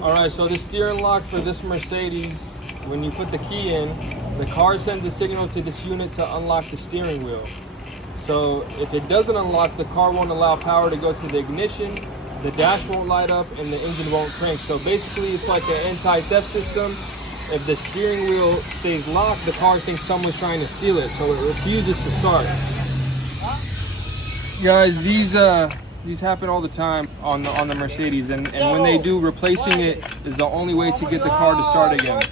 All right, so the steering lock for this Mercedes, when you put the key in, the car sends a signal to this unit to unlock the steering wheel. So if it doesn't unlock, the car won't allow power to go to the ignition, the dash won't light up, and the engine won't crank. So basically it's like an anti-theft system. If the steering wheel stays locked, the car thinks someone's trying to steal it, so it refuses to start. Guys, these happen all the time on the Mercedes, and when they do, replacing it is the only way to get the car to start again.